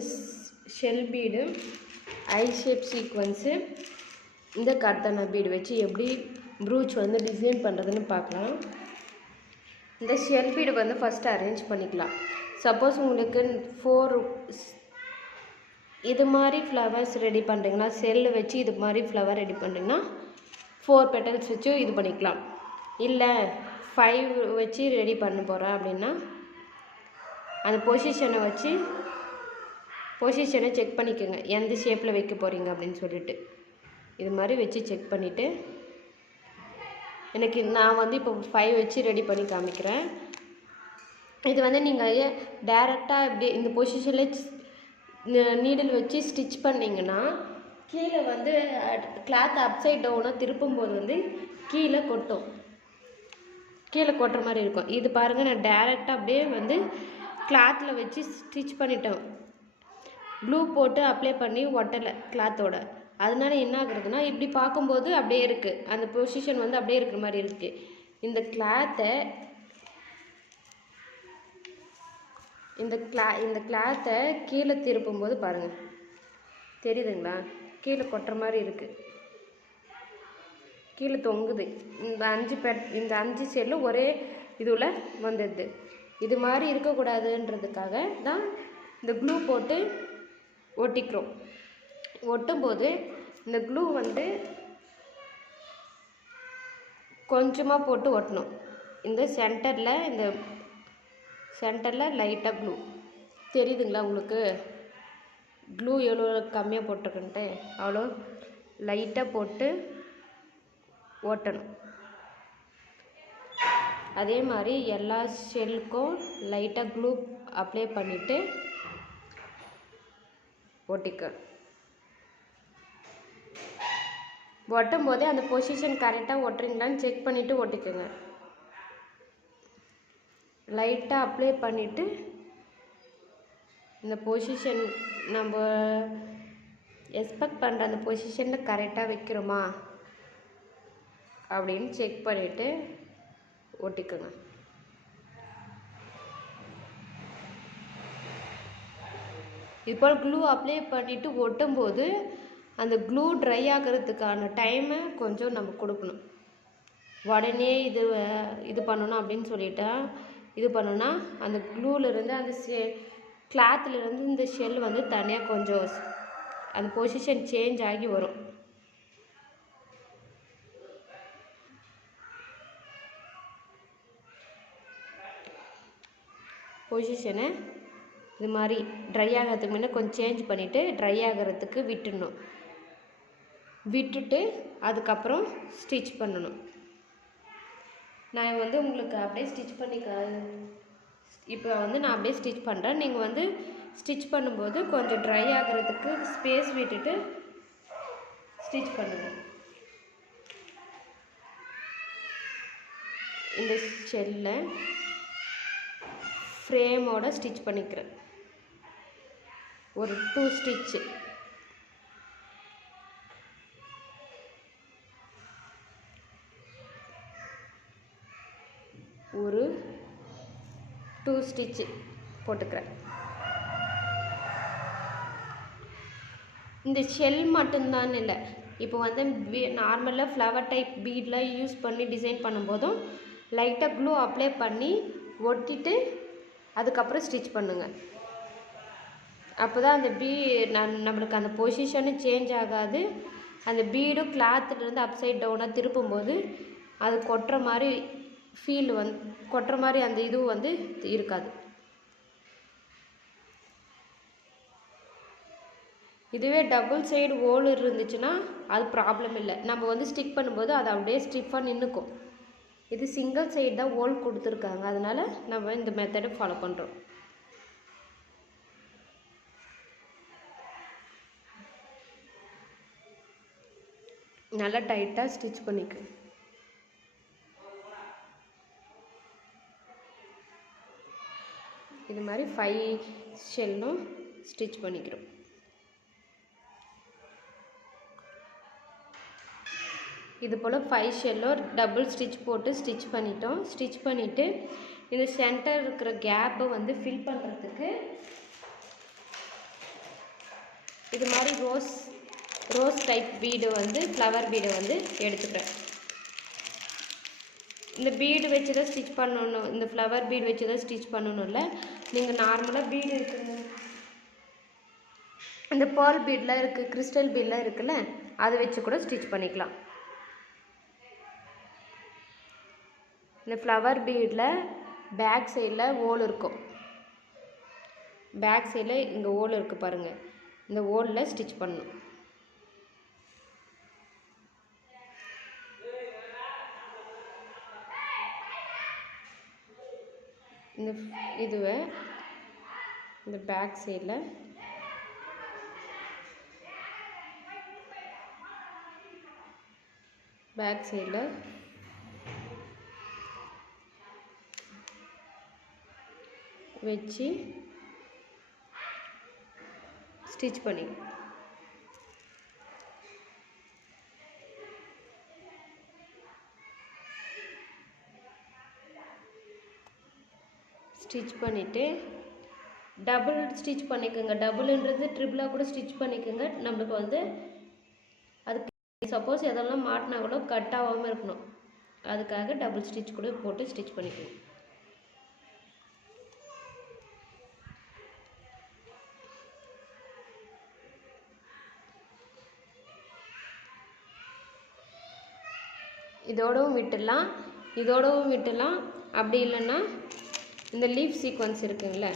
இந்த shell bead, ஐ shape sequence, இந்த கர்தானா bead வச்சு எப்படி ப்ரூச் வந்து டிசைன் பண்ணுறதுன்னு பார்க்கலாம். இந்த ஷெல் பீடு வந்து ஃபஸ்ட்டு அரேஞ்ச் பண்ணிக்கலாம். சப்போஸ் உங்களுக்கு 4 இது மாதிரி ஃப்ளவர்ஸ் ரெடி பண்ணுறீங்கன்னா, செல்லு வச்சு இது மாதிரி ஃப்ளவர் ரெடி பண்ணுறீங்கன்னா 4 பெட்டல்ஸ் வச்சு இது பண்ணிக்கலாம். இல்லை 5 வச்சு ரெடி பண்ண போகிறேன் அப்படின்னா அந்த பொசிஷனை செக் பண்ணிக்கோங்க, எந்த ஷேப்பில் வைக்க போகிறீங்க அப்படின்னு சொல்லிட்டு. இது மாதிரி வச்சு செக் பண்ணிவிட்டு எனக்கு நான் வந்து இப்போ 5 வச்சு ரெடி பண்ணி காமிக்கிறேன். இது வந்து நீங்கள் டைரெக்டாக இப்படி இந்த பொசிஷனில் நீடில் வச்சு ஸ்டிச் பண்ணிங்கன்னா கீழே வந்து கிளாத் அப்சைட் டவுனாக திருப்பும்போது வந்து கீழே கொட்டுற மாதிரி இருக்கும். இது பாருங்கள், நான் டைரெக்டாக அப்படியே வந்து கிளாத்தில் வச்சு ஸ்டிச் பண்ணிட்டேன். க்ளூ போட்டு அப்ளை பண்ணி ஒட்டலை கிளாத்தோட. அதனால என்ன ஆகுறதுன்னா இப்படி பார்க்கும்போது அப்படியே இருக்குது, அந்த பொசிஷன் வந்து அப்படியே இருக்கிற மாதிரி இருக்குது. இந்த கிளாத்தை கீழே திருப்பும்போது பாருங்கள், தெரியுதுங்களா? கீழே கொட்டுற மாதிரி இருக்குது, கீழே தொங்குது. இந்த 5 செல்லும் ஒரே இதுவில் வந்துடுது. இது மாதிரி இருக்கக்கூடாதுன்றதுக்காக தான் இந்த க்ளூ போட்டு ஒட்டிக்கிறோம். ஒட்டும்போது இந்த க்ளூ வந்து கொஞ்சமாக போட்டு ஒட்டணும். இந்த சென்டரில் லைட்டாக க்ளூ தெரியுதுங்களா உங்களுக்கு? க்ளூ எவ்வளோ கம்மியாக போட்டிருக்குன்ட்டு அவ்வளோ லைட்டாக போட்டு ஓட்டணும். அதே மாதிரி எல்லா ஷெல்லுக்கும் லைட்டாக க்ளூ அப்ளை பண்ணிவிட்டு ஒட்டும் போதே அந்த பொசிஷன் கரெக்டாக ஒட்டுறீங்களான்னு செக் பண்ணிவிட்டு ஒட்டிக்கோங்க. லைட்டாக அப்ளை பண்ணிவிட்டு இந்த பொசிஷன் நம்ம எக்ஸ்பெக்ட் பண்ணுற அந்த பொசிஷனில் கரெக்டாக வைக்கிறோமா அப்படின்னு செக் பண்ணிவிட்டு ஒட்டிக்கோங்க. இப்போ க்ளூ அப்ளை பண்ணிவிட்டு ஒட்டும்போது அந்த க்ளூ ட்ரை ஆகிறதுக்கான டைமை கொஞ்சம் நம்ம கொடுக்கணும். உடனே இது பண்ணணும் அப்படின்னு சொல்லிட்டா இது பண்ணோன்னா அந்த க்ளூலேருந்து அந்த கிளாத்துலேருந்து இந்த ஷெல் வந்து தனியாக கொஞ்சம் அந்த பொசிஷன் சேஞ்ச் ஆகி வரும். பொசிஷனை இது மாதிரி ட்ரை ஆகிறதுக்கு முன்னே கொஞ்சம் சேஞ்ச் பண்ணிவிட்டு ட்ரை ஆகிறதுக்கு விட்டுட்டு அதுக்கப்புறம் ஸ்டிச் பண்ணணும். நான் வந்து உங்களுக்கு அப்படியே ஸ்டிச் பண்ணி இப்போ வந்து நான் அப்படியே ஸ்டிச் பண்ணுறேன். நீங்கள் வந்து ஸ்டிச் பண்ணும்போது கொஞ்சம் ட்ரை ஆகிறதுக்கு ஸ்பேஸ் விட்டுட்டு ஸ்டிச் பண்ணுங்கள். இந்த ஷெல்லை ஃப்ரேமோட ஸ்டிச் பண்ணிக்கிறேன். ஒரு 2 ஸ்டிச்சு. ஒரு 2 ஸ்டிச்சு போட்டுக்கிறேன். இந்த ஷெல் மட்டும்தான் இல்லை, இப்போ வந்து நார்மலாக ஃப்ளவர் டைப் பீட்லாம் யூஸ் பண்ணி டிசைன் பண்ணும்போதும் லைட்டாக க்ளூ அப்ளை பண்ணி ஒட்டிட்டு அதுக்கப்புறம் ஸ்டிச் பண்ணுங்கள். அப்போ தான் அந்த நம்மளுக்கு அந்த பொசிஷனும் சேஞ்ச் ஆகாது. அந்த பீடும் கிளாத்துலேருந்து அப்சைட் டவுனாக திருப்பும்போது அது கொட்டுற மாதிரி கொட்டுற மாதிரி அந்த இதுவும் வந்து இருக்காது. இதுவே டபுள் சைடு ஹோல் இருந்துச்சுன்னா அது ப்ராப்ளம் இல்லை, நம்ம வந்து ஸ்டிக் பண்ணும்போது அது அப்படியே ஸ்டிஃபாக நின்றுக்கும். இது சிங்கிள் சைடு தான் ஹோல் கொடுத்துருக்காங்க, அதனால் நம்ம இந்த மெத்தடை ஃபாலோ பண்ணுறோம். நல்லா டைட்டாக ஸ்டிச் பண்ணிக்க. இது மாதிரி 5 ஷெல்லும் ஸ்டிச் பண்ணிக்கிறோம். இது போல் 5 ஷெல்லும் டபுள் ஸ்டிச் போட்டு ஸ்டிச் பண்ணிட்டோம். ஸ்டிச் பண்ணிவிட்டு இந்த சென்டர் இருக்கிற கேப்பை வந்து ஃபில் பண்ணுறதுக்கு இது மாதிரி ரோஸ் டைப் பீடு வந்து ஃப்ளவர் பீடை வந்து எடுத்துக்கிறேன். இந்த பீடு வச்சு தான் ஸ்டிச் பண்ணணும், இந்த ஃப்ளவர் பீடு வச்சு தான் ஸ்டிச் பண்ணணும் இல்லை, நீங்கள் நார்மலாக பீடு இருக்குங்க, இந்த பேர்ல் பீட்லாம் இருக்குது, கிறிஸ்டல் பீட்லாம் இருக்குல்ல, அதை வச்சு கூட ஸ்டிச் பண்ணிக்கலாம். இந்த ஃப்ளவர் பீடில் பேக் சைடில் ஹோல் இருக்கும், பேக் சைடில் இங்கே ஹோல் இருக்குது பாருங்கள், இந்த ஹோலில் ஸ்டிச் பண்ணணும். இதுவே இந்த பேக் சைடில் வச்சு ஸ்டிச் பண்ணி ஸ்டிச் பண்ணிவிட்டு டபுள் ஸ்டிச் பண்ணிக்கோங்க. டபுள்ன்றது ட்ரிபிளாக கூட ஸ்டிச் பண்ணிக்கோங்க. நம்மளுக்கு வந்து அதுக்கு சப்போஸ் எதெல்லாம் மாட்டினா கூட கட் ஆகாமல் இருக்கணும், அதுக்காக டபுள் ஸ்டிச் கூட போட்டு ஸ்டிச் பண்ணிக்கணும். இதோடவும் விட்டுடலாம். அப்படி இல்லைன்னா இந்த லீஃப் சீக்வன்ஸ் இருக்குங்களே,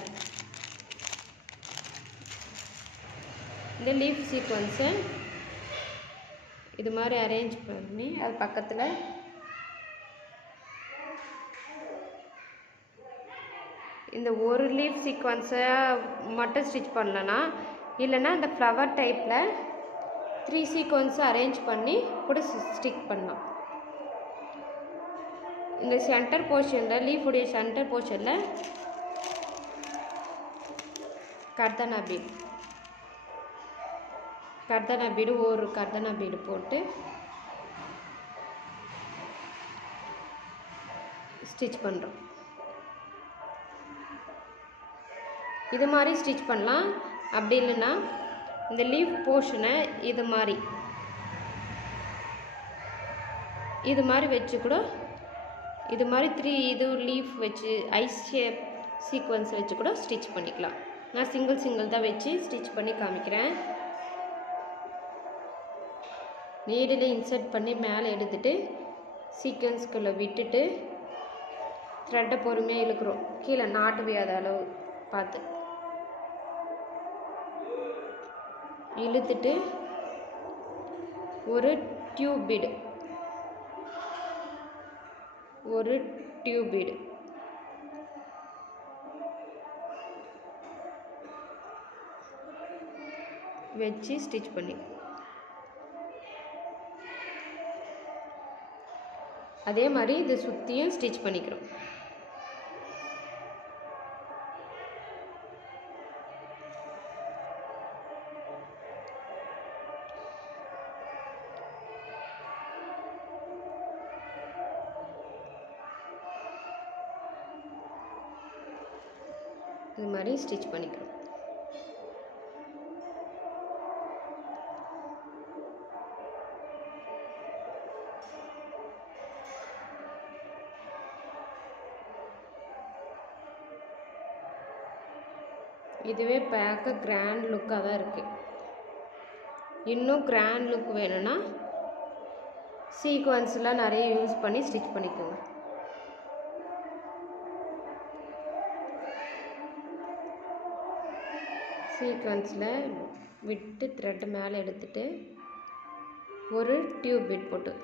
இந்த லீஃப் சீக்வன்ஸை இது மாதிரி அரேஞ்ச் பண்ணி அது பக்கத்தில் இந்த ஒரு லீஃப் சீக்வன்ஸை மட்டும் ஸ்டிச் பண்ணலன்னா, இல்லைன்னா இந்த ஃப்ளவர் டைப்பில் 3 சீக்வன்ஸை அரேஞ்ச் பண்ணி கூட ஸ்டிச் பண்ணலாம். இந்த சென்டர் போர்ஷனில், லீஃபுடைய சென்டர் போர்ஷனில் கர்தானா பீடு ஒரு கர்தானா பீடு போட்டு ஸ்டிச் பண்ணுறோம். இது மாதிரி ஸ்டிச் பண்ணலாம். அப்படி இல்லைன்னா இந்த லீஃப் போர்ஷனை இது மாதிரி வச்சு கூட, இது மாதிரி 3 லீஃப் வச்சு ஐஸ் ஷேப் சீக்வன்ஸ் வச்சு கூட ஸ்டிச் பண்ணிக்கலாம். நான் சிங்கிள் தான் வச்சு ஸ்டிச் பண்ணி காமிக்கிறேன். நீடில் இன்சர்ட் பண்ணி மேலே எடுத்துட்டு சீக்வன்ஸ்குள்ளே விட்டுட்டு த்ரெட்டை பொறுமையாக இழுக்கிறோம், கீழே நாட்டு வியாத அளவு பார்த்து இழுத்துட்டு ஒரு டியூப் பீடு வச்சு ஸ்டிச் பண்ணி, அதே மாதிரி இதை சுற்றியும் ஸ்டிச் பண்ணிக்கிறோம். இது மாதிரி ஸ்டிச் பண்ணிக்கிறோம். இதுவே பார்க்க கிராண்ட் லுக்காக தான் இருக்குது. இன்னும் கிராண்ட் லுக் வேணும்னா சீக்வன்ஸ்லாம் நிறைய யூஸ் பண்ணி ஸ்டிச் பண்ணிக்கோங்க. சீக்வன்ஸில் விட்டு த்ரெட் மேலே எடுத்துட்டு ஒரு டியூப் பீட் போட்டு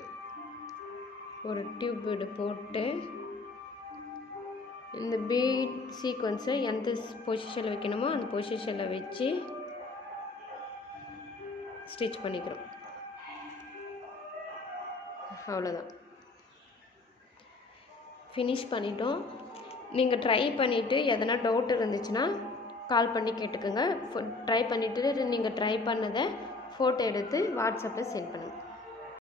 இந்த பீட் சீக்வன்ஸை எந்த பொசிஷனில் வைக்கணுமோ அந்த பொசிஷனில் வச்சு ஸ்டிச் பண்ணிக்கிறோம். அவ்வளோதான், ஃபினிஷ் பண்ணிட்டோம். நீங்கள் ட்ரை பண்ணிவிட்டு எதனா டவுட் இருந்துச்சுன்னா கால் பண்ணி கேட்டுக்கோங்க. ட்ரை பண்ணிவிட்டு நீங்கள் ட்ரை பண்ணதை ஃபோட்டோ எடுத்து வாட்ஸ்அப்பில் சென்ட் பண்ணுங்கள்.